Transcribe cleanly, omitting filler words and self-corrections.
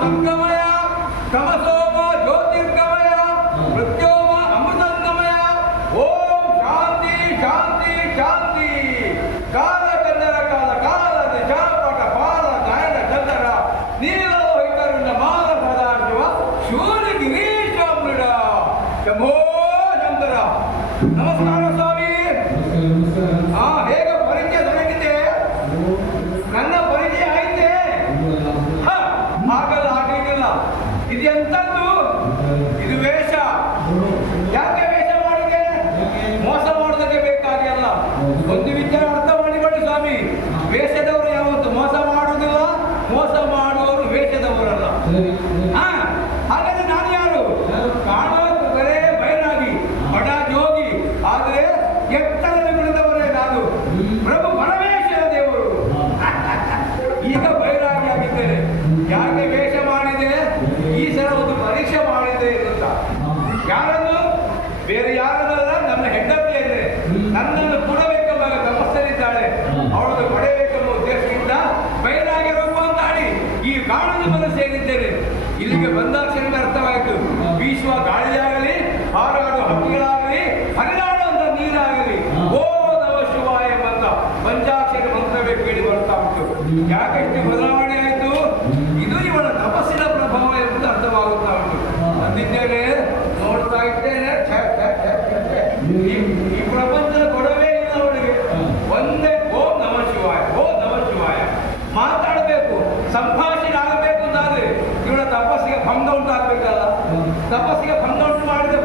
ಸಂಗಮಯ ತಮಸೋಮ ಜ್ಯೋತಿರ್ಗಮಯ ಮೃತ್ಯೋಮ ಅಮೃತಂಗಮಯ. ಓಂ ಶಾಂತಿ ಶಾಂತಿ ಶಾಂತಿ. ಕಾಲ ಕನ್ನಡ ಕಾಲ ಕಾಲದ ಜಾಪಟ ಪಾಲ ಗಾಯನ ಚಂದರ ನೀಲೋಹಿತರುಣ ಮಾಲ ಸದಾಶಿವ ಶೂನ್ಯ ಗಿರೀಶಾಮೃಡ ಶಂಭೋ ಶಂಕರ. ನಮಸ್ಕಾರ ಸ್ವಾಮಿ. ಹೇಗ ಪರಿಚಯ ದೊರಕಿದೆ? ನನ್ನ ಪರಿಚಯ ಆಯ್ತೆ? ಆಗಲ್ಲ, ಆಗಲಿಕ್ಕಿಲ್ಲ. ಇದು ಎಂತದ್ದು? ಇದು ವೇಷ. ಯಾಕೆ ವೇಷ ಮಾಡಿದೆ? ಮೋಸ ಮಾಡೋದಕ್ಕೆ ಬೇಕಾಗಿ ಅಲ್ಲ. ಒಂದು ವಿಚಾರ ಅರ್ಥ ಮಾಡಿಕೊಳ್ಳಿ ಸ್ವಾಮಿ. ವೇಷದವರು ಯಾವತ್ತು ಮೋಸ ಮಾಡುವುದಿಲ್ಲ, ಮೋಸ ಮಾಡುವವರು ವೇಷದವರಲ್ಲ. ಹಾಗಾದ್ರೆ ನಾನು ಯಾರು? ಕಾಣೋದು ಬರೇ ಬೈರಾಗಿ ಬಡ ಜೋಗಿ, ಆದರೆ ಎತ್ತರದ ಗುಣದವರೇ ನಾನು. ಪ್ರಭು ಪರಮೇಶ್ವರ ದೇವರು. ಈಗ ಬೈರಾಗಿ ಆಗಿದ್ದೇನೆ. ಯಾಕೆ ವೇಷ ಮಾಡಿದೆ? ಈ ಸಲ ಒಂದು ಪರೀಕ್ಷೆ ಮಾಡಿದೆ ಅಂತ. ಯಾರನ್ನು? ಬೇರೆ ಯಾರನ್ನಲ್ಲ, ನನ್ನ ಹೆಂಡತಿಯನ್ನೇ. ನನ್ನನ್ನು ಕೊಡಬೇಕೆಂಬ ತಪಸ್ಸಲ್ಲಿದ್ದಾಳೆ. ಅವಳನ್ನು ಪಡೆಯಬೇಕೆಂಬ ಉದ್ದೇಶದಿಂದ ಬೈರಾಗಿ ರೂಪ ಅಂತ ಆಡಿ ಈ ಕಾಣದ ಮನ ಸೇರಿದ್ದೇನೆ. ಇಲ್ಲಿಗೆ ಬಂದಾಕ್ಷರ ಅರ್ಥವಾಯಿತು. ಬೀಸುವ ಗಾಳಿಯಾಗಲಿ, ಹಾರಾಡುವ ಹಕ್ಕಿಗಳಾಗಲಿ, ಹರಿದಾಡುವಂತ ನೀರಾಗಲಿ, ಓ ನಮ ಶಿವಾಯ ಎಂಬಂತ ಪಂಚಾಕ್ಷರ ಮಂತ್ರವೇ ಕೇಳಿ ಬರ್ತಾ ಉಂಟು. ಯಾಕೆ ಇಷ್ಟು ಬದಲಾವಣೆ ಆಯಿತು? ಇದು ಇವಳ ತಪಸ್ಸಿನ ಪ್ರಭಾವ ಎಂಬುದು ಅರ್ಥವಾಗುತ್ತಾ ಉಂಟು. ಅಂದಿದ್ದೇನೆ, ನೋಡ್ತಾ ಇದ್ದೇನೆ. ಈ ಪ್ರಪಂಚದ ಕೊಡವೇ ಇಲ್ಲ ಅವಳಿಗೆ. ಒಂದೇ ಓಂ ನಮ ಶಿವಾಯ, ಓ ನಮ ಶಿವಾಯ. ಮಾತಾಡಬೇಕು, ಸಂಭಾಷಣೆ ಆಗಬೇಕು ಅಂತಾದ್ರೆ ಇವಳ ತಪಸ್ಸಿಗೆ ಭಂಗ ಉಂಟಾಗಬೇಕಲ್ಲ. ತಪಸ್ಸಿಗೆ ಭಂಗ ಉಂಟು ಮಾಡಿದ